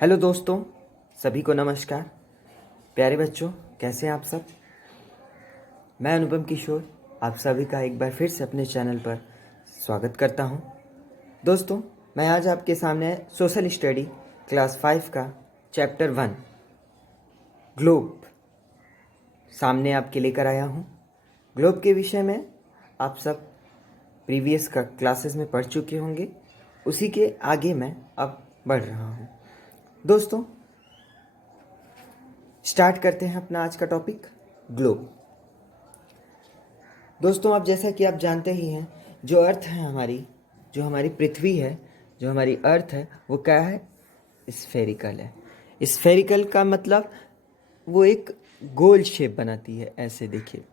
Hello दोस्तों, सभी को नमस्कार। प्यारे बच्चों, कैसे हैं आप सब। मैं अनुपम किशोर आप सभी का एक बार फिर से अपने चैनल पर स्वागत करता हूं। दोस्तों, मैं आज आपके सामने सोशल स्टडी क्लास 5 का चैप्टर 1 ग्लोब सामने आपके लेकर आया हूं। ग्लोब के विषय में आप सब प्रीवियस का क्लासेस में पढ़ चुके होंगे, उसी के आगे मैं अब बढ़ रहा हूं। दोस्तों, स्टार्ट करते हैं अपना आज का टॉपिक ग्लोब। दोस्तों, आप जैसा कि आप जानते ही हैं, जो अर्थ है जो हमारी पृथ्वी है, जो हमारी अर्थ है, वो क्या है? स्फेरिकल है। स्फेरिकल का मतलब वो एक गोल शेप बनाती है। ऐसे देखिए,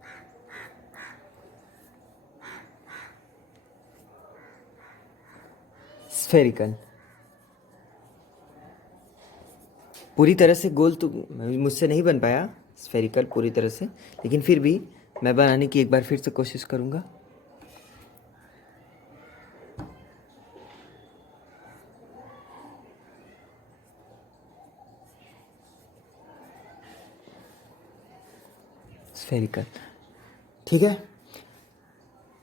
स्फेरिकल पूरी तरह से गोल तो मुझसे नहीं बन पाया स्फेरिकल पूरी तरह से, लेकिन फिर भी मैं बनाने की एक बार फिर से कोशिश करूँगा। स्फेरिकल, ठीक है।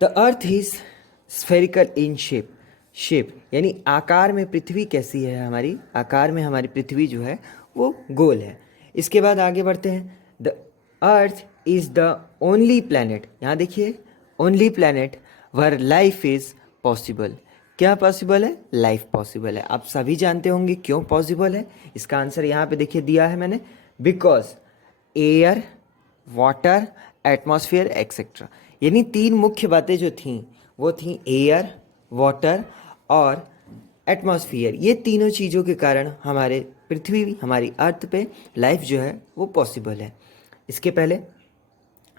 The earth is spherical in shape यानी आकार में पृथ्वी कैसी है? हमारी आकार में हमारी पृथ्वी जो है वो गोल है। इसके बाद आगे बढ़ते हैं। The earth is the only planet, यहाँ देखिए, only planet were life is possible. क्या पॉसिबल है? लाइफ पॉसिबल है। आप सभी जानते होंगे क्यों पॉसिबल है। इसका आंसर यहाँ पे देखिए दिया है मैंने, because air, water, atmosphere etcetera. यानी तीन मुख्य बातें जो थीं वो थीं एयर, वाटर और एटमॉस्फेयर। ये तीनों चीज़ों के कारण हमारे पृथ्वी, हमारी अर्थ पे लाइफ जो है वो पॉसिबल है। इसके पहले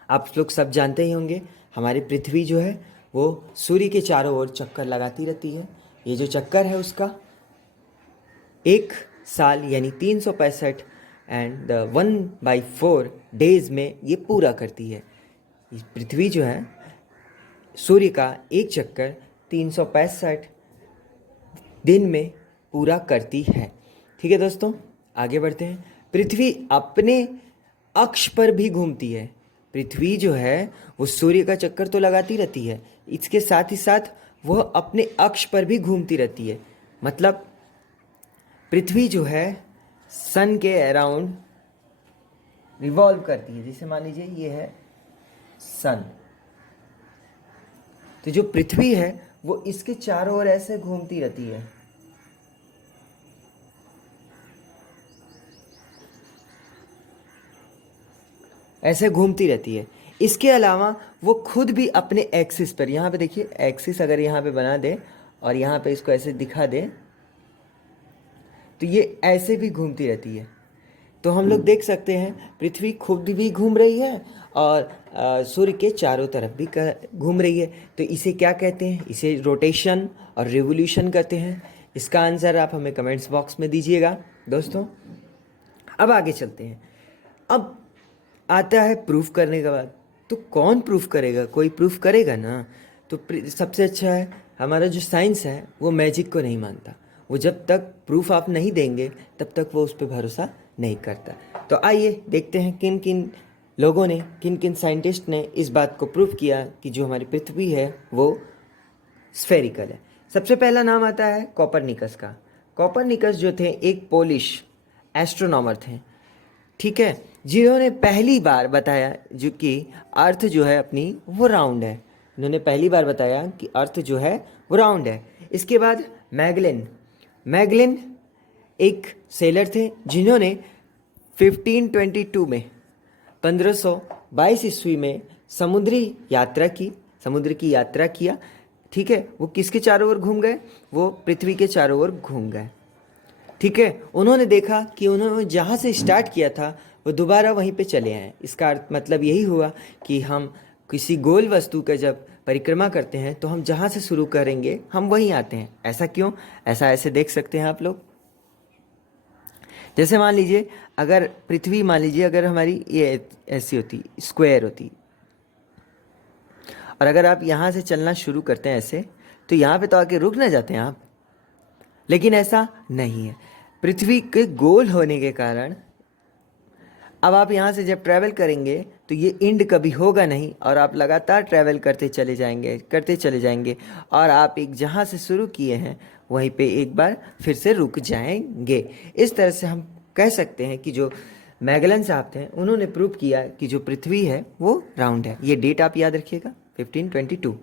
आप लोग सब जानते ही होंगे, हमारी पृथ्वी जो है वो सूर्य के चारों ओर चक्कर लगाती रहती है। ये जो चक्कर है उसका एक साल यानी 365 एंड 1/4 डेज में ये पूरा करती है। पृथ्वी जो है सूर्य का एक चक्कर 365 दिन में पूरा करती है। ठीक है दोस्तों, आगे बढ़ते हैं। पृथ्वी अपने अक्ष पर भी घूमती है। पृथ्वी जो है वो सूर्य का चक्कर तो लगाती रहती है, इसके साथ ही साथ वह अपने अक्ष पर भी घूमती रहती है। मतलब पृथ्वी जो है सन के अराउंड रिवॉल्व करती है। जैसे मान लीजिए ये है सन, तो जो पृथ्वी है वो इसके चारों ओर ऐसे घूमती रहती है। ऐसे घूमती रहती है। इसके अलावा वो खुद भी अपने एक्सिस पर, यहाँ पे देखिए एक्सिस अगर यहाँ पे बना दे और यहाँ पे इसको ऐसे दिखा दे तो ये ऐसे भी घूमती रहती है। तो हम लोग देख सकते हैं पृथ्वी खुद भी घूम रही है और सूर्य के चारों तरफ भी घूम रही है। तो इसे क्या कहते हैं? इसे रोटेशन और रिवोल्यूशन कहते हैं। इसका आंसर आप हमें कमेंट्स बॉक्स में दीजिएगा दोस्तों। अब आगे चलते हैं। अब आता है प्रूफ करने के बाद। तो कौन प्रूफ करेगा? कोई प्रूफ करेगा ना। तो सबसे अच्छा है, हमारा जो साइंस है वो मैजिक को नहीं मानता। वो जब तक प्रूफ आप नहीं देंगे तब तक वो उस पर भरोसा नहीं करता। तो आइए देखते हैं किन किन लोगों ने, किन किन साइंटिस्ट ने इस बात को प्रूफ किया कि जो हमारी पृथ्वी है वो स्फेरिकल है। सबसे पहला नाम आता है कॉपरनिकस का। कॉपरनिकस जो थे एक पोलिश एस्ट्रोनॉमर थे, ठीक है, जिन्होंने पहली बार बताया जो कि अर्थ जो है अपनी वो राउंड है। इन्होंने पहली बार बताया कि अर्थ जो है वो राउंड है। इसके बाद मैगलिन एक सेलर थे जिन्होंने 1522 में 1522 ईस्वी में समुद्र की यात्रा किया। ठीक है, वो किसके चारों ओर घूम गए? वो पृथ्वी के चारों ओर घूम गए। ठीक है, उन्होंने देखा कि उन्होंने जहाँ से स्टार्ट किया था वो दोबारा वहीं पे चले आए। इसका अर्थ मतलब यही हुआ कि हम किसी गोल वस्तु का जब परिक्रमा करते हैं तो हम जहाँ से शुरू करेंगे हम वहीं आते हैं। ऐसा क्यों? ऐसा ऐसे देख सकते हैं आप लोग। जैसे मान लीजिए अगर पृथ्वी, मान लीजिए अगर हमारी ये ऐसी होती, स्क्वायर होती, और अगर आप यहाँ से चलना शुरू करते हैं ऐसे, तो यहाँ पे तो आके रुक ना जाते हैं आप। लेकिन ऐसा नहीं है। पृथ्वी के गोल होने के कारण अब आप यहाँ से जब ट्रैवल करेंगे तो ये एंड कभी होगा नहीं, और आप लगातार ट्रैवल करते चले जाएंगे और आप एक जहाँ से शुरू किए हैं वहीं पे एक बार फिर से रुक जाएंगे। इस तरह से हम कह सकते हैं कि जो मैगलन साहब थे उन्होंने प्रूव किया कि जो पृथ्वी है वो राउंड है। ये डेट आप याद रखिएगा 1522।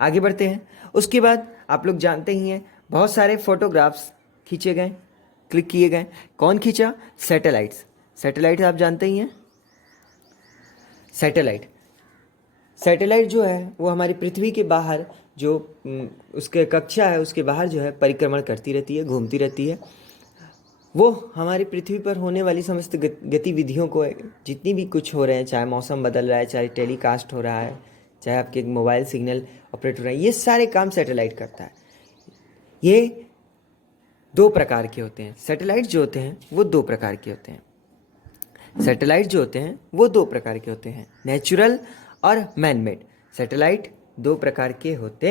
आगे बढ़ते हैं। उसके बाद आप लोग जानते ही हैं बहुत सारे फोटोग्राफ्स खींचे गए, क्लिक किए गए। कौन खींचा? सैटेलाइट्स। सैटेलाइट आप जानते ही हैं। सैटेलाइट जो है वो हमारी पृथ्वी के बाहर जो उसके कक्षा है उसके बाहर जो है परिक्रमण करती रहती है, घूमती रहती है। वो हमारी पृथ्वी पर होने वाली समस्त गतिविधियों को, जितनी भी कुछ हो रहे हैं, चाहे मौसम बदल रहा है, चाहे टेलीकास्ट हो रहा है, चाहे आपके मोबाइल सिग्नल ऑपरेट हो रहा है, ये सारे काम सैटेलाइट करता है। ये दो प्रकार के होते हैं। सैटेलाइट जो होते हैं वो दो प्रकार के होते हैं। नेचुरल और मैन मेड। सैटेलाइट दो प्रकार के होते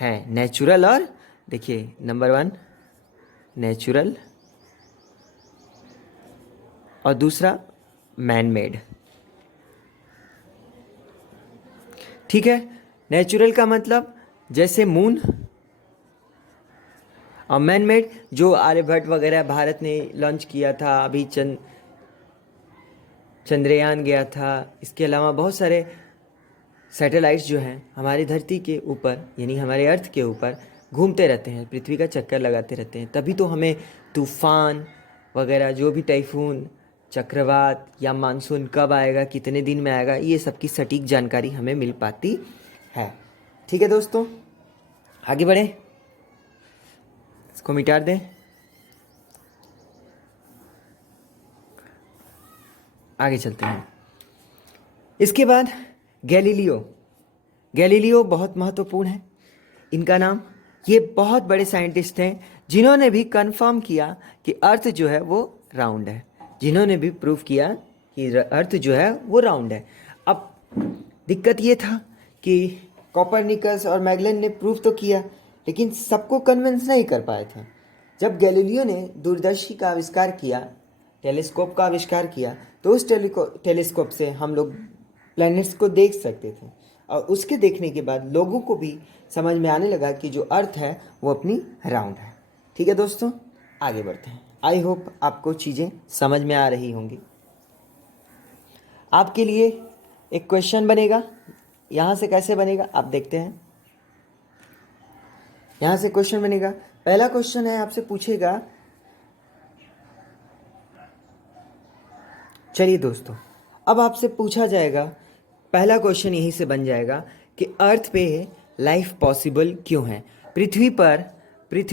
हैं, नेचुरल और, देखिए नंबर 1 नेचुरल और दूसरा मैन मेड। ठीक है। नेचुरल का मतलब जैसे मून, और मैन मेड जो आर्यभट्ट वगैरह भारत ने लॉन्च किया था, अभी चंद्रयान गया था। इसके अलावा बहुत सारे सैटेलाइट्स जो हैं हमारी धरती के ऊपर यानी हमारे अर्थ के ऊपर घूमते रहते हैं, पृथ्वी का चक्कर लगाते रहते हैं। तभी तो हमें तूफान वगैरह, जो भी टाइफून, चक्रवात या मानसून कब आएगा, कितने दिन में आएगा, ये सब की सटीक जानकारी हमें मिल पाती है। ठीक है दोस्तों, आगे बढ़ें, इसको मिटा दें। आगे चलते हैं। इसके बाद गैलीलियो बहुत महत्वपूर्ण है इनका नाम। ये बहुत बड़े साइंटिस्ट हैं जिन्होंने भी कंफर्म किया कि अर्थ जो है वो राउंड है, जिन्होंने भी प्रूव किया कि अर्थ जो है वो राउंड है। अब दिक्कत ये था कि कोपरनिकस और मैगलन ने प्रूव तो किया, लेकिन सबको कन्विंस नहीं कर पाए थे। जब गैलीलियो ने दूरदर्शी का आविष्कार किया, टेलीस्कोप का आविष्कार किया, तो उस टेलीस्कोप से हम लोग प्लैनेट्स को देख सकते थे, और उसके देखने के बाद लोगों को भी समझ में आने लगा कि जो अर्थ है वो अपनी राउंड है। ठीक है दोस्तों, आगे बढ़ते हैं। आई होप आपको चीज़ें समझ में आ रही होंगी। आपके लिए एक क्वेश्चन बनेगा, यहाँ से कैसे बनेगा आप देखते हैं। यहाँ से क्वेश्चन बनेगा। पहला क्वेश्चन है, आपसे पूछेगा, चलिए दोस्तों अब आपसे पूछा जाएगा, पहला क्वेश्चन यहीं से बन जाएगा कि अर्थ पे लाइफ पॉसिबल क्यों है, पृथ्वी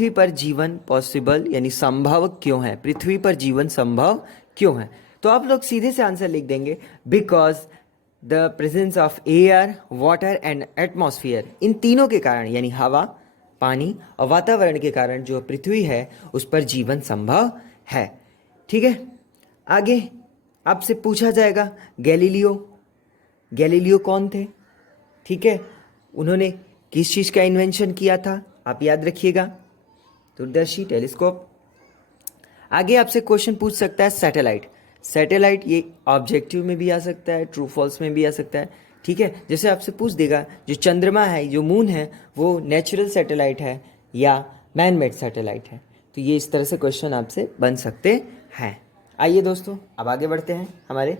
पर जीवन पॉसिबल यानी संभव क्यों है, पृथ्वी पर जीवन संभव क्यों है। तो आप लोग सीधे से आंसर लिख देंगे, because the presence of air, water and atmosphere, इन तीनों के कारण यानी हवा, पानी और वातावरण के कारण जो पृथ्वी है उस पर जीवन संभव है। ठीक है। आगे आपसे पूछा जाएगा गैलीलियो कौन थे। ठीक है, उन्होंने किस चीज़ का इन्वेंशन किया था, आप याद रखिएगा, दूरदर्शी, टेलीस्कोप। आगे आपसे क्वेश्चन पूछ सकता है सैटेलाइट, ये ऑब्जेक्टिव में भी आ सकता है, ट्रू फॉल्स में भी आ सकता है। ठीक है, जैसे आपसे पूछ देगा जो चंद्रमा है, जो मून है, वो नेचुरल सैटेलाइट है या मैन मेड सैटेलाइट है। तो ये इस तरह से क्वेश्चन आपसे बन सकते हैं। आइए दोस्तों अब आगे बढ़ते हैं। हमारे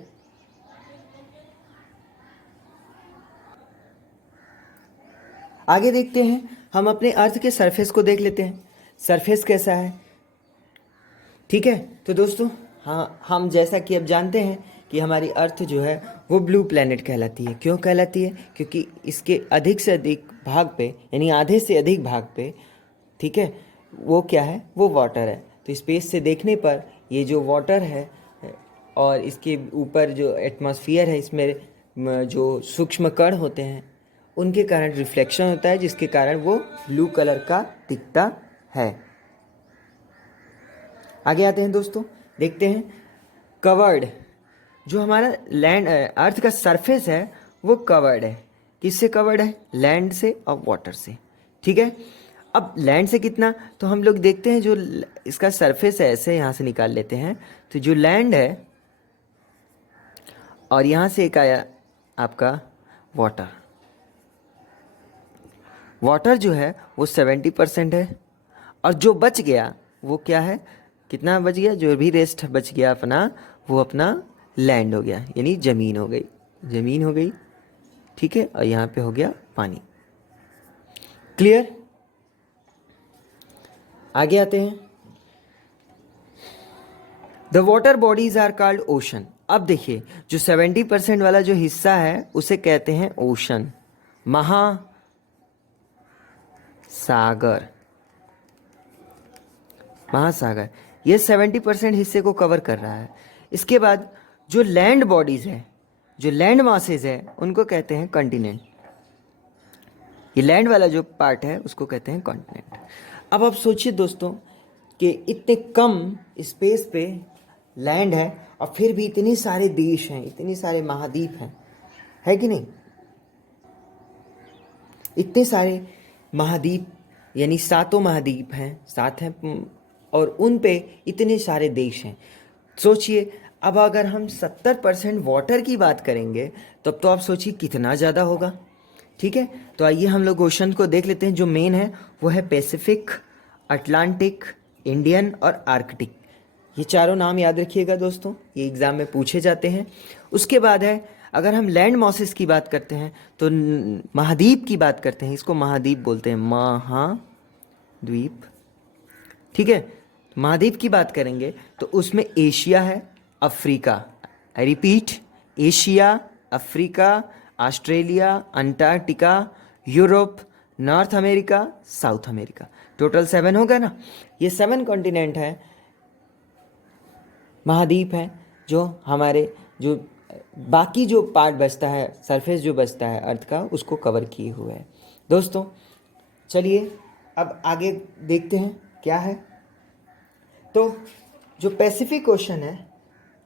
आगे देखते हैं, हम अपने अर्थ के सरफेस को देख लेते हैं, सरफेस कैसा है। ठीक है, तो दोस्तों हाँ, हम जैसा कि अब जानते हैं कि हमारी अर्थ जो है वो ब्लू प्लैनेट कहलाती है। क्यों कहलाती है? क्योंकि इसके अधिक से अधिक भाग पे यानी आधे से अधिक भाग पे, ठीक है, वो क्या है, वो वाटर है। तो स्पेस से देखने पर ये जो वाटर है और इसके ऊपर जो एटमॉस्फेयर है, इसमें जो सूक्ष्म कण होते हैं उनके कारण रिफ्लेक्शन होता है, जिसके कारण वो ब्लू कलर का दिखता है। आगे आते हैं दोस्तों, देखते हैं कवर्ड, जो हमारा लैंड अर्थ का सरफेस है वो कवर्ड है। किससे कवर्ड है? लैंड से और वाटर से। ठीक है, अब लैंड से कितना, तो हम लोग देखते हैं जो इसका सरफेस है ऐसे यहाँ से निकाल लेते हैं, तो जो लैंड है और यहाँ से एक आया आपका वाटर। वाटर जो है वो 70% है, और जो बच गया वो क्या है, कितना बच गया, जो भी रेस्ट बच गया अपना, वो अपना लैंड हो गया, यानी ज़मीन हो गई, ज़मीन हो गई, ठीक है। और यहाँ पे हो गया पानी। क्लियर? आगे आते हैं। The water bodies are called ocean. अब देखिए जो 70% वाला जो हिस्सा है उसे कहते हैं ओशन, महासागर। महासागर ये 70% हिस्से को कवर कर रहा है। इसके बाद जो लैंड बॉडीज है, जो लैंड मासेज है, उनको कहते हैं कॉन्टिनेंट। ये लैंड वाला जो पार्ट है उसको कहते हैं कॉन्टिनेंट। अब आप सोचिए दोस्तों कि इतने कम स्पेस पे लैंड है और फिर भी इतने सारे देश हैं, इतने सारे महाद्वीप हैं, है कि नहीं? इतने सारे महाद्वीप, यानी 7 महाद्वीप हैं, 7 हैं, और उन पे इतने सारे देश हैं। सोचिए अब अगर हम 70% वाटर की बात करेंगे तब तो आप सोचिए कितना ज़्यादा होगा, ठीक है। तो आइए हम लोग ओशन को देख लेते हैं। जो मेन है वो है पैसिफिक, अटलांटिक, इंडियन और आर्कटिक। ये चारों नाम याद रखिएगा दोस्तों, ये एग्ज़ाम में पूछे जाते हैं। उसके बाद है, अगर हम लैंड मॉसेस की बात करते हैं तो महाद्वीप की बात करते हैं, इसको महाद्वीप बोलते हैं, महाद्वीप, ठीक है। महाद्वीप की बात करेंगे तो उसमें एशिया है, Africa, I repeat, Asia, Africa, Australia, Antarctica, Europe, north America, south America. Total 7 होगा ना। ये 7 कॉन्टिनेंट है, महाद्वीप हैं, जो हमारे जो बाकी जो पार्ट बचता है, सरफेस जो बचता है अर्थ का, उसको कवर किए हुए हैं। दोस्तों चलिए अब आगे देखते हैं क्या है। तो जो पैसिफिक ओशन है,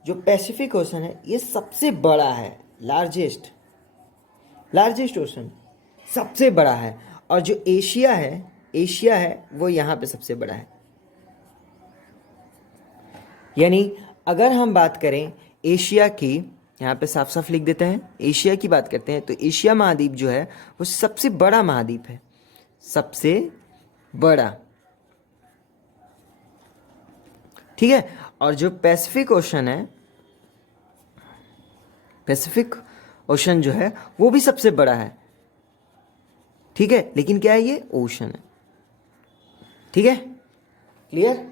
जो पैसिफिक ओशन है ये सबसे बड़ा है, लार्जेस्ट ओशन सबसे बड़ा है। और जो एशिया है वो यहाँ पे सबसे बड़ा है। यानी अगर हम बात करें एशिया की, यहाँ पे साफ साफ लिख देते हैं, एशिया की बात करते हैं तो एशिया महाद्वीप जो है वो सबसे बड़ा महाद्वीप है, सबसे बड़ा, ठीक है। और जो पैसिफिक ओशन है, पैसिफिक ओशन जो है वो भी सबसे बड़ा है, ठीक है। लेकिन क्या है, ये ओशन है, ठीक है। क्लियर?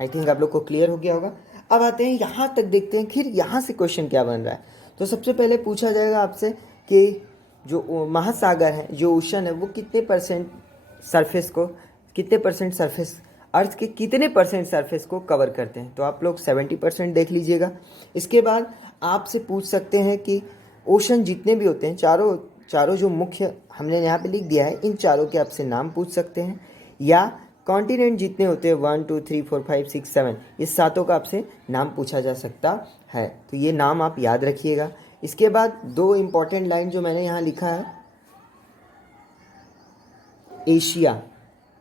आई थिंक आप लोग को क्लियर हो गया होगा। अब आते हैं यहाँ तक, देखते हैं फिर यहाँ से क्वेश्चन क्या बन रहा है। तो सबसे पहले पूछा जाएगा आपसे कि जो महासागर है, जो ओशन है, वो कितने परसेंट सरफेस को, कितने परसेंट सरफेस, अर्थ के कितने परसेंट सरफेस को कवर करते हैं। तो आप लोग 70% देख लीजिएगा। इसके बाद आपसे पूछ सकते हैं कि ओशन जितने भी होते हैं, चारों जो मुख्य हमने यहाँ पे लिख दिया है, इन चारों के आपसे नाम पूछ सकते हैं। या कॉन्टिनेंट जितने होते हैं 1 2 3 4 5 6 7, ये 7 का आपसे नाम पूछा जा सकता है। तो ये नाम आप याद रखिएगा। इसके बाद 2 इंपॉर्टेंट लाइन जो मैंने यहाँ लिखा है,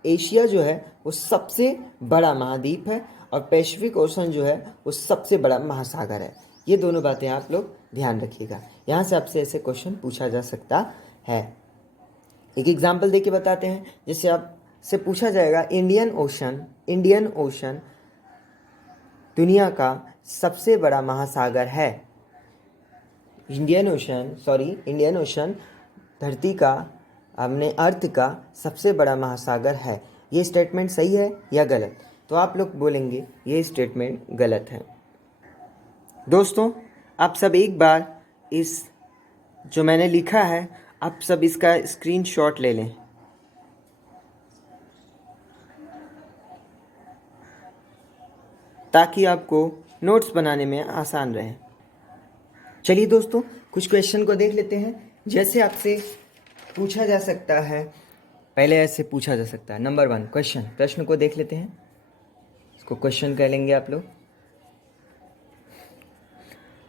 एशिया जो है वो सबसे बड़ा महाद्वीप है और पैसिफिक ओशन जो है वो सबसे बड़ा महासागर है। ये दोनों बातें आप लोग ध्यान रखिएगा, यहाँ से आपसे ऐसे क्वेश्चन पूछा जा सकता है। एक एग्जाम्पल देके बताते हैं। जैसे आपसे पूछा जाएगा इंडियन ओशन दुनिया का सबसे बड़ा महासागर है। इंडियन ओशन धरती का, अपने अर्थ का सबसे बड़ा महासागर है। ये स्टेटमेंट सही है या गलत? तो आप लोग बोलेंगे ये स्टेटमेंट गलत है। दोस्तों आप सब एक बार इस जो मैंने लिखा है, आप सब इसका स्क्रीनशॉट ले लें, ताकि आपको नोट्स बनाने में आसान रहे। चलिए दोस्तों कुछ क्वेश्चन को देख लेते हैं। जैसे आपसे पूछा जा सकता है, पहले ऐसे पूछा जा सकता है। नंबर 1 क्वेश्चन, प्रश्न को देख लेते हैं, इसको क्वेश्चन कह लेंगे आप लोग।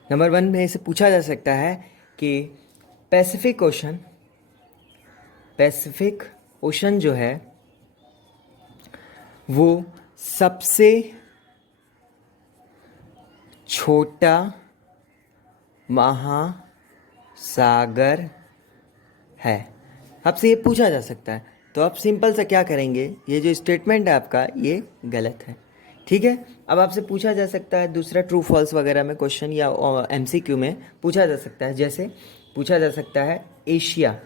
नंबर 1 में ऐसे पूछा जा सकता है कि पैसिफिक ओशन जो है वो सबसे छोटा महासागर है। आपसे ये पूछा जा सकता है, तो आप सिंपल सा क्या करेंगे, ये जो स्टेटमेंट है आपका ये गलत है। ठीक है, अब आपसे पूछा जा सकता है दूसरा ट्रू फॉल्स वगैरह में क्वेश्चन या एमसीक्यू में पूछा जा सकता है। जैसे पूछा जा सकता है एशिया,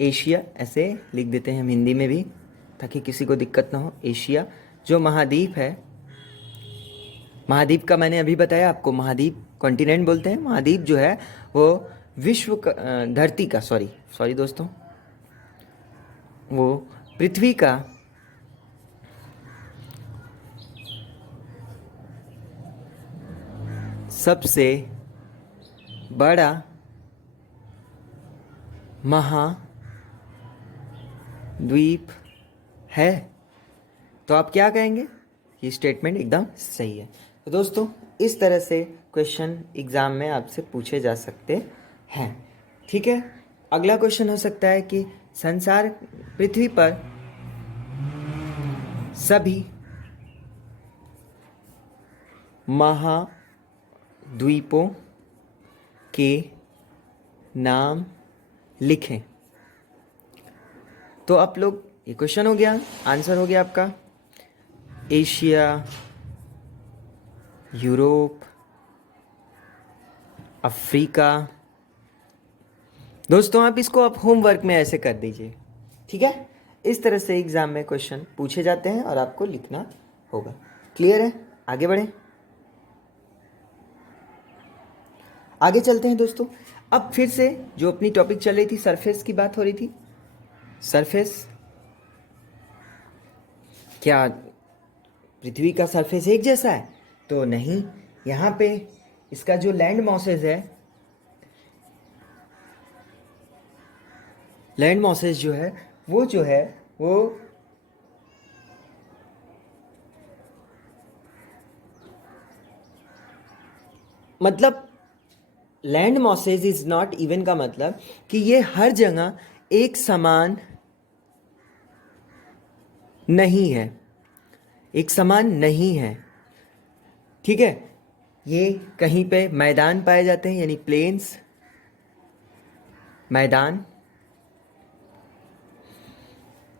एशिया ऐसे लिख देते हैं हम हिंदी में भी ताकि किसी को दिक्कत ना हो। एशिया जो महाद्वीप है, महाद्वीप का मैंने अभी बताया आपको, महाद्वीप कॉन्टिनेंट बोलते हैं। महाद्वीप जो है वो विश्व का धरती का सॉरी दोस्तों, वो पृथ्वी का सबसे बड़ा महाद्वीप है। तो आप क्या कहेंगे, ये स्टेटमेंट एकदम सही है। तो दोस्तों इस तरह से क्वेश्चन एग्ज़ाम में आपसे पूछे जा सकते हैं। ठीक है, अगला क्वेश्चन हो सकता है कि संसार पृथ्वी पर सभी महाद्वीपों के नाम लिखें। तो आप लोग, ये क्वेश्चन हो गया, आंसर हो गया आपका एशिया, यूरोप, अफ्रीका। दोस्तों आप इसको आप होमवर्क में ऐसे कर दीजिए। ठीक है, इस तरह से एग्जाम में क्वेश्चन पूछे जाते हैं और आपको लिखना होगा। क्लियर है, आगे बढ़ें। आगे चलते हैं दोस्तों। अब फिर से जो अपनी टॉपिक चल रही थी, सरफेस की बात हो रही थी। सरफेस, क्या पृथ्वी का सरफेस एक जैसा है? तो नहीं, यहाँ पे इसका जो लैंड मॉसेज है, लैंड मॉसेज जो है वो मतलब land masses is not even का मतलब कि ये हर जगह एक समान नहीं है, एक समान नहीं है। ठीक है, ये कहीं पे मैदान पाए जाते हैं, यानी प्लेन्स, मैदान।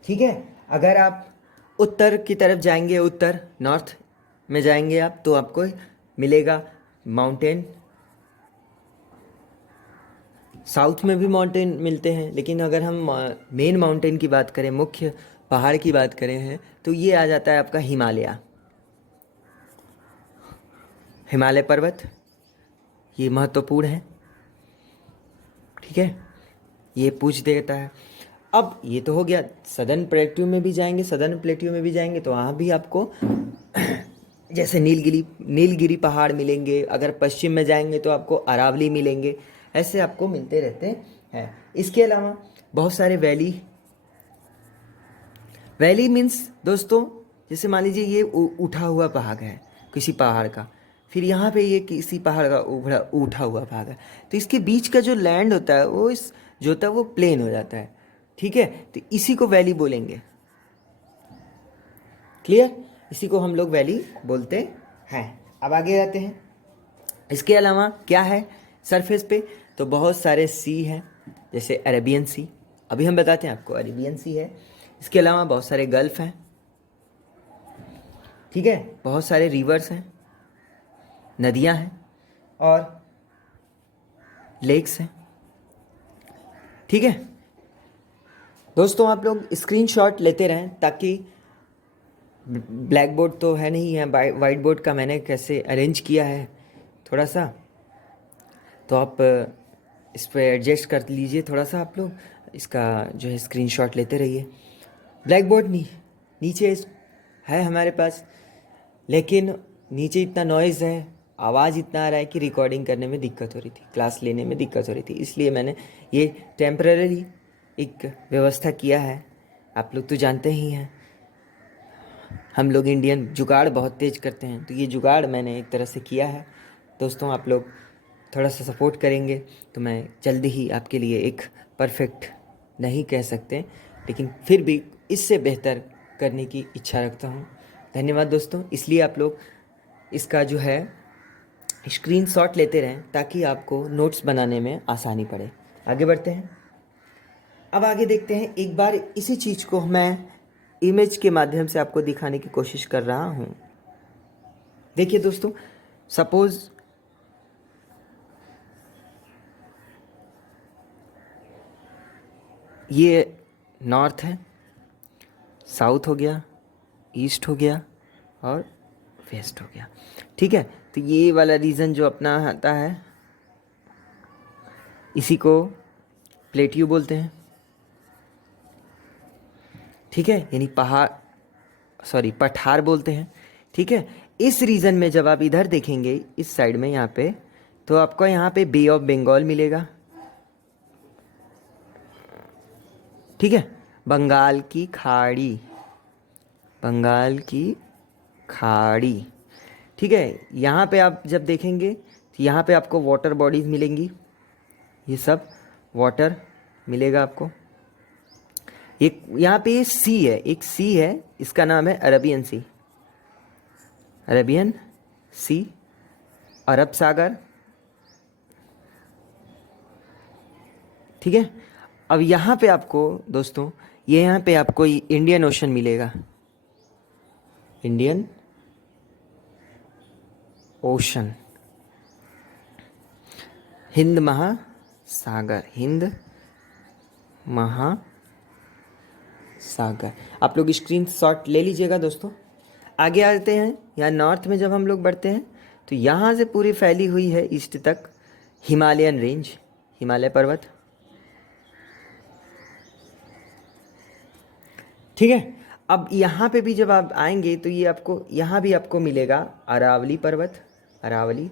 ठीक है, अगर आप उत्तर की तरफ जाएंगे, उत्तर नॉर्थ में जाएंगे आप, तो आपको मिलेगा माउंटेन। साउथ में भी माउंटेन मिलते हैं, लेकिन अगर हम मेन माउंटेन की बात करें, मुख्य पहाड़ की बात करें हैं, तो ये आ जाता है आपका हिमालय, हिमालय पर्वत। ये महत्वपूर्ण है। ठीक है, ये पूछ देता है। अब ये तो हो गया, सदर्न प्लेट्यू में भी जाएंगे, सदर्न प्लेट्यू में भी जाएंगे तो वहाँ भी आपको जैसे नीलगिरी पहाड़ मिलेंगे। अगर पश्चिम में जाएंगे तो आपको अरावली मिलेंगे। ऐसे आपको मिलते रहते हैं। इसके अलावा बहुत सारे वैली मीन्स दोस्तों, जैसे मान लीजिए ये उठा हुआ पहाड़ है किसी पहाड़ का, फिर यहाँ पे ये किसी पहाड़ का उठा हुआ पहाड़ है, तो इसके बीच का जो लैंड होता है वो जो होता है वो प्लेन हो जाता है। ठीक है, तो इसी को वैली बोलेंगे। क्लियर, इसी को हम लोग वैली बोलते हैं। अब आगे आते हैं। इसके अलावा क्या है सरफेस पे, तो बहुत सारे सी हैं, जैसे अरेबियन सी, अभी हम बताते हैं आपको, अरेबियन सी है। इसके अलावा बहुत सारे गल्फ हैं। ठीक है, बहुत सारे रिवर्स हैं, नदियां हैं और लेक्स हैं। ठीक है दोस्तों, आप लोग स्क्रीनशॉट लेते रहें, ताकि ब्लैक बोर्ड तो है नहीं है, वाइट बोर्ड का मैंने कैसे अरेंज किया है थोड़ा सा, तो आप इस पर एडजस्ट कर लीजिए थोड़ा सा। आप लोग इसका जो है स्क्रीनशॉट लेते रहिए। ब्लैक बोर्ड नीचे है हमारे पास, लेकिन नीचे इतना नॉइज़ है, आवाज़ इतना आ रहा है कि रिकॉर्डिंग करने में दिक्कत हो रही थी, क्लास लेने में दिक्कत हो रही थी, इसलिए मैंने ये टेम्पररी एक व्यवस्था किया है। आप लोग तो जानते ही हैं, हम लोग इंडियन जुगाड़ बहुत तेज़ करते हैं, तो ये जुगाड़ मैंने एक तरह से किया है। दोस्तों आप लोग थोड़ा सा सपोर्ट करेंगे तो मैं जल्दी ही आपके लिए एक परफेक्ट नहीं कह सकते, लेकिन फिर भी इससे बेहतर करने की इच्छा रखता हूँ। धन्यवाद दोस्तों। इसलिए आप लोग इसका जो है स्क्रीनशॉट लेते रहें ताकि आपको नोट्स बनाने में आसानी पड़े। आगे बढ़ते हैं। अब आगे देखते हैं। एक बार इसी चीज़ को मैं इमेज के माध्यम से आपको दिखाने की कोशिश कर रहा हूँ। देखिए दोस्तों, सपोज ये नॉर्थ है, साउथ हो गया, ईस्ट हो गया और वेस्ट हो गया। ठीक है, तो ये वाला रीजन जो अपना आता है इसी को प्लेट्यू बोलते हैं। ठीक है, यानी पठार बोलते हैं। ठीक है, इस रीजन में जब आप इधर देखेंगे इस साइड में यहाँ पे, तो आपको यहाँ पे बे ऑफ बंगाल मिलेगा। ठीक है, बंगाल की खाड़ी, बंगाल की खाड़ी। ठीक है, यहाँ पे आप जब देखेंगे तो यहाँ पे आपको वाटर बॉडीज मिलेंगी, ये सब वाटर मिलेगा आपको। एक यहाँ पे ये सी है, एक सी है, इसका नाम है अरबियन सी, अरबियन सी, अरब सागर। ठीक है, अब यहाँ पे आपको दोस्तों, ये यहाँ पे आपको इंडियन ओशन मिलेगा, इंडियन ओशन, हिंद महासागर, हिंद महासागर। आप लोग स्क्रीनशॉट ले लीजिएगा दोस्तों। आगे आते हैं, यहाँ नॉर्थ में जब हम लोग बढ़ते हैं तो यहाँ से पूरी फैली हुई है ईस्ट तक हिमालयन रेंज, हिमालय पर्वत। ठीक है, अब यहाँ पे भी जब आप आएंगे तो ये आपको यहाँ भी आपको मिलेगा अरावली पर्वत, अरावली।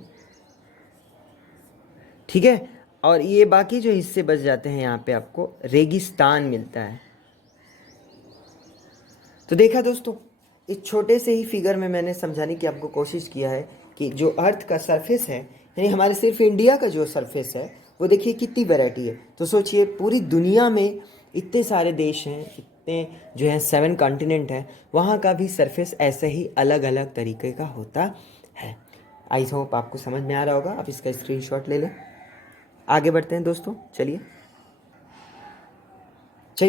ठीक है, और ये बाकी जो हिस्से बच जाते हैं यहाँ पे आपको रेगिस्तान मिलता है। तो देखा दोस्तों, इस छोटे से ही फिगर में मैंने समझाने की आपको कोशिश किया है कि जो अर्थ का सरफेस है, यानी हमारे सिर्फ इंडिया का जो सरफेस है, वो देखिए कितनी वैरायटी है। तो सोचिए पूरी दुनिया में इतने सारे देश हैं, इतने जो हैं 7 कॉन्टिनेंट हैं, वहाँ का भी सरफेस ऐसे ही अलग अलग तरीके का होता है। आई होप आपको समझ में आ रहा होगा। आप इसका स्क्रीनशॉट ले लें। आगे बढ़ते हैं दोस्तों, चलिए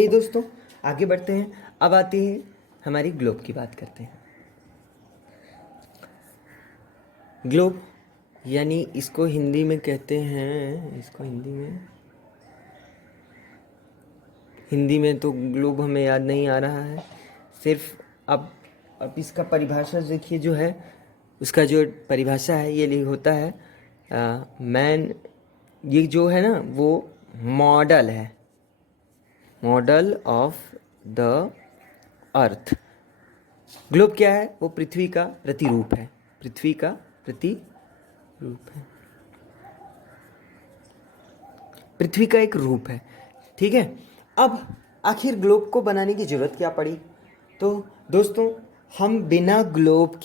दोस्तों आगे बढ़ते हैं। अब आती है हमारी ग्लोब की बात करते हैं। ग्लोब यानी इसको हिंदी में कहते हैं, इसको हिंदी में तो ग्लोब हमें याद नहीं आ रहा है। सिर्फ अब इसका परिभाषा देखिए जो है, उसका जो परिभाषा है ये होता है मैन, ये जो है ना वो मॉडल है, model of the earth. Globe क्या है? वो पृथ्वी का प्रतिरूप है, पृथ्वी का प्रतिरूप है, पृथ्वी का एक रूप है। ठीक है, अब आखिर ग्लोब को बनाने की जरूरत क्या पड़ी? तो दोस्तों, हम बिना ग्लोब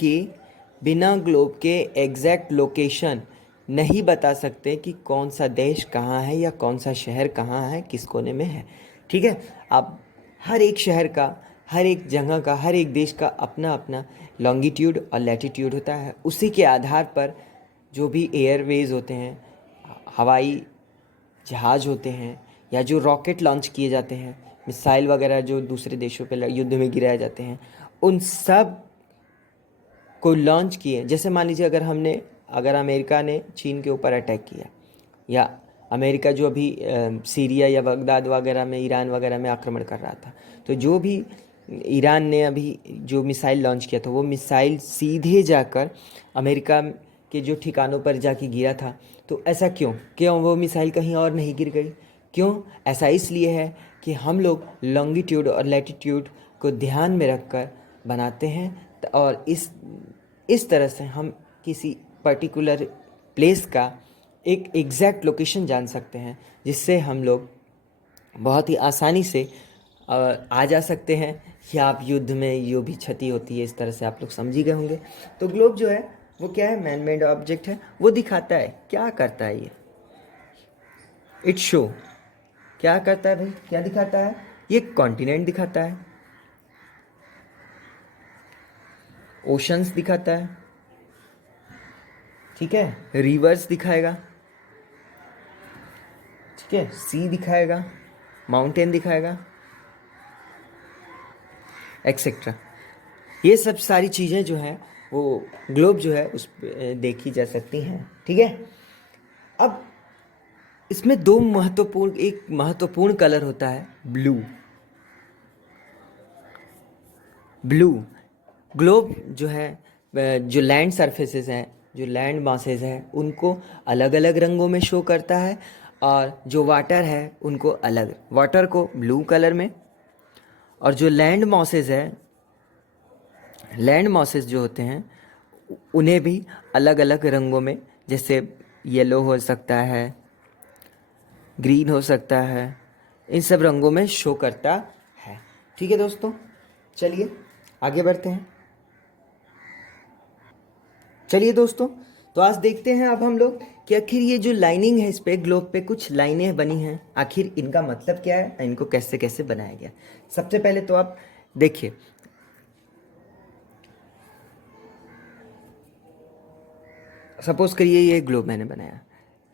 के एग्जैक्ट लोकेशन नहीं बता सकते कि कौन सा देश कहाँ है या कौन सा शहर कहाँ है, किस कोने में है। ठीक है, अब हर एक शहर का, हर एक जगह का, हर एक देश का अपना अपना लॉन्गिट्यूड और लैटिट्यूड होता है। उसी के आधार पर जो भी एयरवेज होते हैं, हवाई जहाज़ होते हैं, या जो रॉकेट लॉन्च किए जाते हैं, मिसाइल वगैरह जो दूसरे देशों पे युद्ध में गिराए जाते हैं, उन सब को लॉन्च किए। जैसे मान लीजिए अगर अमेरिका ने चीन के ऊपर अटैक किया, या अमेरिका जो अभी सीरिया या बगदाद वगैरह में, ईरान वगैरह में आक्रमण कर रहा था, तो जो भी ईरान ने अभी जो मिसाइल लॉन्च किया था, वो मिसाइल सीधे जाकर अमेरिका के जो ठिकानों पर जाके गिरा था। तो ऐसा क्यों वो मिसाइल कहीं और नहीं गिर गई? क्यों? ऐसा इसलिए है कि हम लोग लॉन्गिट्यूड और लैटिट्यूड को ध्यान में रखकर बनाते हैं, और इस तरह से हम किसी पर्टिकुलर प्लेस का एक एग्जैक्ट लोकेशन जान सकते हैं, जिससे हम लोग बहुत ही आसानी से आ जा सकते हैं, या आप युद्ध में जो भी क्षति होती है, इस तरह से आप लोग समझ ही गए होंगे। तो ग्लोब जो है वो क्या है? मैन मेड ऑब्जेक्ट है। वो दिखाता है, क्या करता है ये? इट शो क्या करता है भाई? क्या दिखाता है? ये कॉन्टिनेंट दिखाता है, ओशंस दिखाता है, ठीक है, रिवर्स दिखाएगा, ठीक है, सी दिखाएगा, माउंटेन दिखाएगा, एक्सेट्रा। ये सब सारी चीज़ें जो हैं वो ग्लोब जो है उस पे देखी जा सकती हैं, ठीक है। अब इसमें एक महत्वपूर्ण कलर होता है ब्लू। ब्लू ग्लोब जो है, जो लैंड सरफेसेस हैं, जो लैंड मासेस हैं, उनको अलग अलग रंगों में शो करता है, और जो वाटर है उनको अलग, वाटर को ब्लू कलर में, और जो लैंड मॉसेस है, लैंड मॉसेस जो होते हैं उन्हें भी अलग अलग रंगों में, जैसे येलो हो सकता है, ग्रीन हो सकता है, इन सब रंगों में शो करता है, ठीक है दोस्तों। चलिए आगे बढ़ते हैं। चलिए दोस्तों, तो आज देखते हैं अब हम लोग कि आखिर ये जो लाइनिंग है, इस पे ग्लोब पे कुछ लाइनें बनी हैं, आखिर इनका मतलब क्या है, इनको कैसे कैसे बनाया गया। सबसे पहले तो आप देखिए, सपोज करिए ये ग्लोब मैंने बनाया,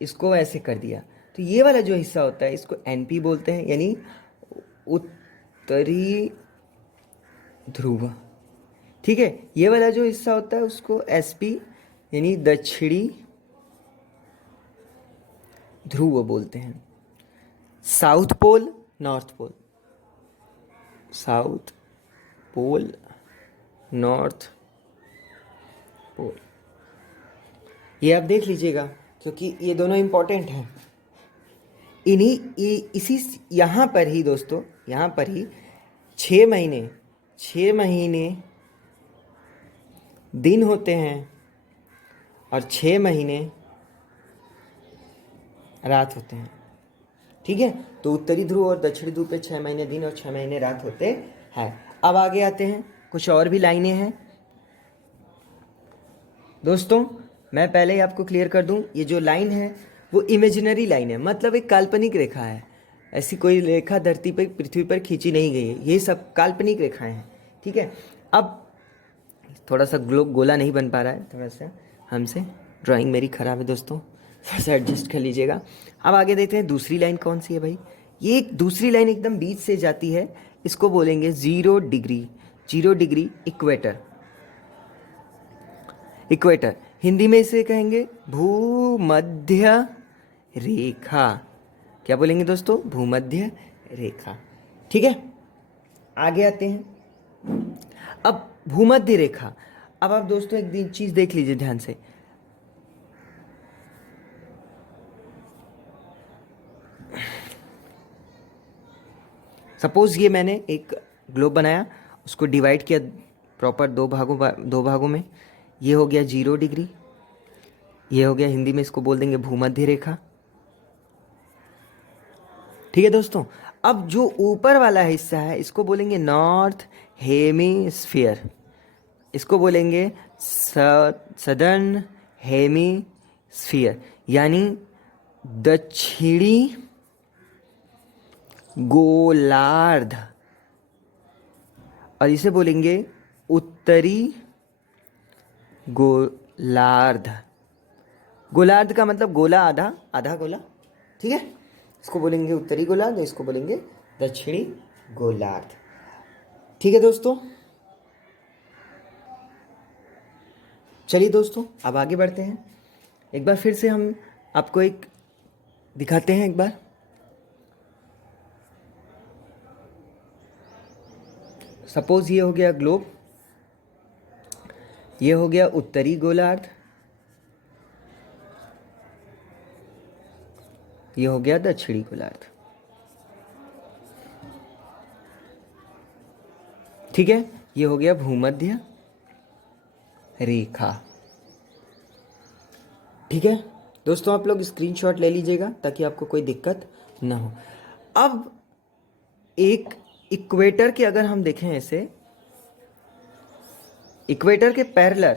इसको ऐसे कर दिया, तो ये वाला जो हिस्सा होता है इसको एनपी बोलते हैं, यानी उत्तरी ध्रुव, ठीक है। ये वाला जो हिस्सा होता है उसको एसपी यानी दक्षिणी ध्रुव बोलते हैं। South pole, north pole, south pole, north pole, ये आप देख लीजिएगा क्योंकि ये दोनों इंपॉर्टेंट हैं। इसी यहाँ पर ही दोस्तों, यहाँ पर ही 6 महीने दिन होते हैं और 6 महीने रात होते हैं, ठीक है। तो उत्तरी ध्रुव और दक्षिणी ध्रुव पे 6 महीने दिन और 6 महीने रात होते हैं। अब आगे आते हैं, कुछ और भी लाइनें हैं दोस्तों। मैं पहले ही आपको क्लियर कर दूं, ये जो लाइन है वो इमेजिनरी लाइन है, मतलब एक काल्पनिक रेखा है। ऐसी कोई रेखा धरती पर, पृथ्वी पर खींची नहीं गई है, ये सब काल्पनिक रेखाएं हैं, ठीक है। अब थोड़ा सा गोला नहीं बन पा रहा है, थोड़ा सा हमसे ड्राइंग मेरी ख़राब है दोस्तों, थोड़ा सा एडजस्ट कर लीजिएगा। अब आगे देखते हैं दूसरी लाइन कौन सी है भाई। ये एक दूसरी लाइन एकदम बीच से जाती है, इसको बोलेंगे 0 degree, 0 degree equator. Equator Hindi में इसे कहेंगे भूमध्य रेखा। क्या बोलेंगे दोस्तों? भूमध्य रेखा, ठीक है। आगे आते हैं, अब भूमध्य रेखा। अब आप दोस्तों एक चीज देख लीजिए ध्यान से, सपोज ये मैंने एक ग्लोब बनाया, उसको डिवाइड किया प्रॉपर दो भागों में। ये हो गया 0 डिग्री, ये हो गया, हिंदी में इसको बोल देंगे भूमध्य रेखा, ठीक है दोस्तों। अब जो ऊपर वाला हिस्सा है इसको बोलेंगे नॉर्थ हेमीस्फीयर, इसको बोलेंगे सदर्न हेमीस्फीयर, यानी दक्षिणी गोलार्ध, और इसे बोलेंगे उत्तरी गोलार्ध। गोलार्ध का मतलब गोला, आधा आधा गोला, ठीक है। इसको बोलेंगे उत्तरी गोलार्ध, इसको बोलेंगे दक्षिणी गोलार्ध, ठीक है दोस्तों। चलिए दोस्तों अब आगे बढ़ते हैं, एक बार फिर से हम आपको एक दिखाते हैं एक बार। सपोज ये हो गया ग्लोब, ये हो गया उत्तरी गोलार्ध, ये हो गया दक्षिणी गोलार्ध, ठीक है। ये हो गया भूमध्य रेखा, ठीक है दोस्तों। आप लोग स्क्रीनशॉट ले लीजिएगा ताकि आपको कोई दिक्कत ना हो। अब एक इक्वेटर के अगर हम देखें ऐसे, इक्वेटर के पैरेलल,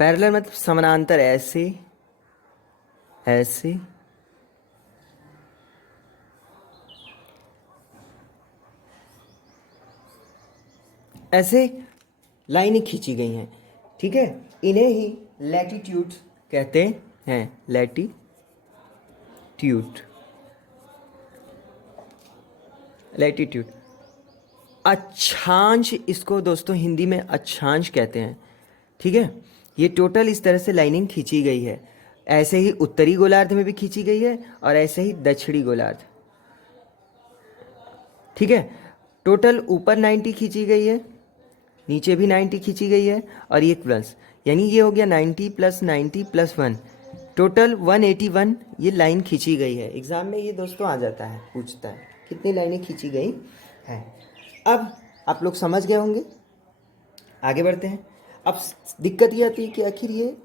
पैरेलल मतलब समानांतर, ऐसे ऐसे ऐसे लाइनें खींची गई हैं, ठीक है। इन्हें ही लैटिट्यूड्स कहते हैं, लैटिट्यूड, लैटिट्यूड। अक्षांश, इसको दोस्तों हिंदी में अक्षांश कहते हैं, ठीक है। ये टोटल इस तरह से लाइनिंग खींची गई है। ऐसे ही उत्तरी गोलार्ध में भी खींची गई है और ऐसे ही दक्षिणी गोलार्ध, ठीक है। टोटल ऊपर 90 खींची गई है, नीचे भी 90 खींची गई है और ये प्लस, यानी ये हो गया 90 + 90 + 1, टोटल 181 ये लाइन खींची गई है। एग्जाम में ये दोस्तों आ जाता है, पूछता है कितनी लाइनें खींची गई हैं। अब आप लोग समझ गए होंगे, आगे बढ़ते हैं। अब दिक्कत ये आती है कि आखिर ये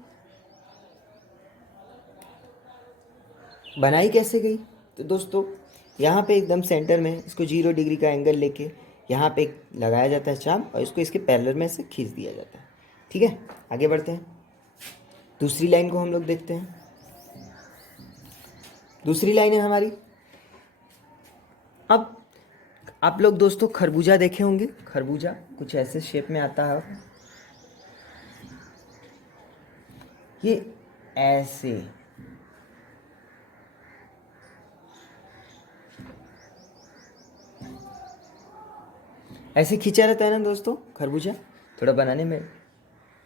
बनाई कैसे गई। तो दोस्तों यहाँ पे एकदम सेंटर में इसको 0 डिग्री का एंगल लेके यहाँ पे लगाया जाता है चाप और इसको इसके पैरेलल में से खींच दिया जाता है, ठीक है। आगे बढ़ते हैं, दूसरी लाइन को हम लोग देखते हैं। दूसरी लाइन है हमारी, अब आप लोग दोस्तों खरबूजा देखे होंगे, खरबूजा कुछ ऐसे शेप में आता है, ये ऐसे खींचा रहता है ना दोस्तों खरबूजा। थोड़ा बनाने में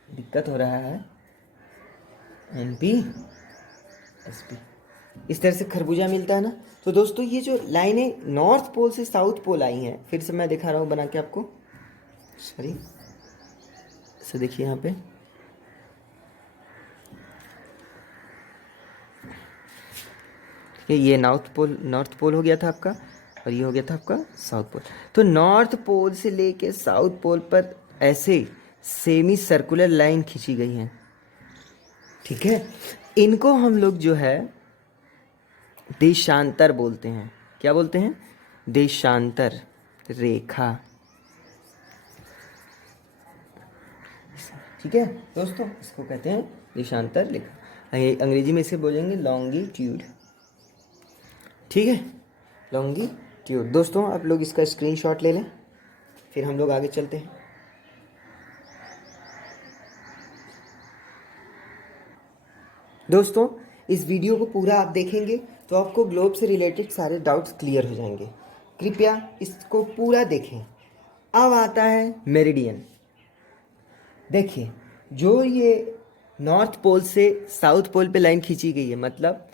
दिक्कत हो रहा है, NP SP, इस तरह से खरबूजा मिलता है ना। तो दोस्तों ये जो लाइनें नॉर्थ पोल से साउथ पोल आई हैं, फिर से मैं दिखा रहा हूँ बना के आपको, सॉरी, ऐसे देखिए यहाँ पे, ये नॉर्थ पोल हो गया था आपका और ये हो गया था आपका साउथ पोल। तो नॉर्थ पोल से लेके साउथ पोल पर ऐसे सेमी सर्कुलर लाइन खींची गई हैं, ठीक है। इनको हम लोग जो है देशांतर बोलते हैं। क्या बोलते हैं? देशांतर रेखा, ठीक है दोस्तों, इसको कहते हैं देशांतर रेखा। अंग्रेजी में इसे बोलेंगे लॉन्गिट्यूड, ठीक है, लॉन्गिट्यूड। दोस्तों आप लोग इसका स्क्रीनशॉट ले लें, फिर हम लोग आगे चलते हैं। दोस्तों इस वीडियो को पूरा आप देखेंगे तो आपको ग्लोब से रिलेटेड सारे डाउट्स क्लियर हो जाएंगे। कृपया इसको पूरा देखें। अब आता है मेरिडियन। देखिए, जो ये नॉर्थ पोल से साउथ पोल पे लाइन खींची गई है, मतलब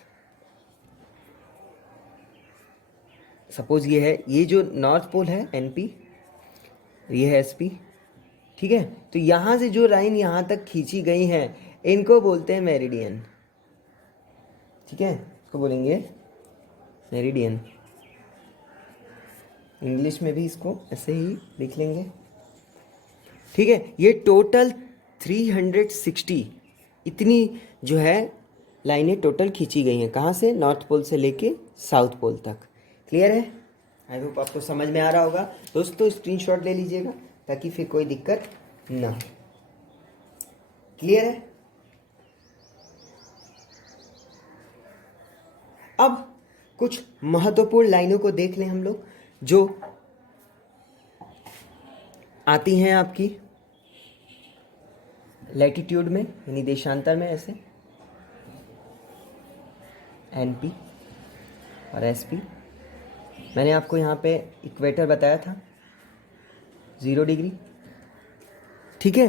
सपोज ये है, ये जो नॉर्थ पोल है NP, ये है SP, ठीक है। तो यहाँ से जो लाइन यहाँ तक खींची गई हैं इनको बोलते हैं मेरिडियन, ठीक है, इसको बोलेंगे मेरिडियन। इंग्लिश में भी इसको ऐसे ही लिख लेंगे, ठीक है। ये टोटल 360 इतनी जो है लाइनें टोटल खींची गई हैं, कहाँ से? नॉर्थ पोल से लेके साउथ पोल तक। क्लियर है? आई होप आपको समझ में आ रहा होगा। दोस्तों स्क्रीनशॉट ले लीजिएगा ताकि फिर कोई दिक्कत ना हो। क्लियर है? अब कुछ महत्वपूर्ण लाइनों को देख लें हम लोग, जो आती हैं आपकी लैटिट्यूड में, यानी देशांतर में, ऐसे NP और SP। मैंने आपको यहाँ पे इक्वेटर बताया था 0 डिग्री, ठीक है।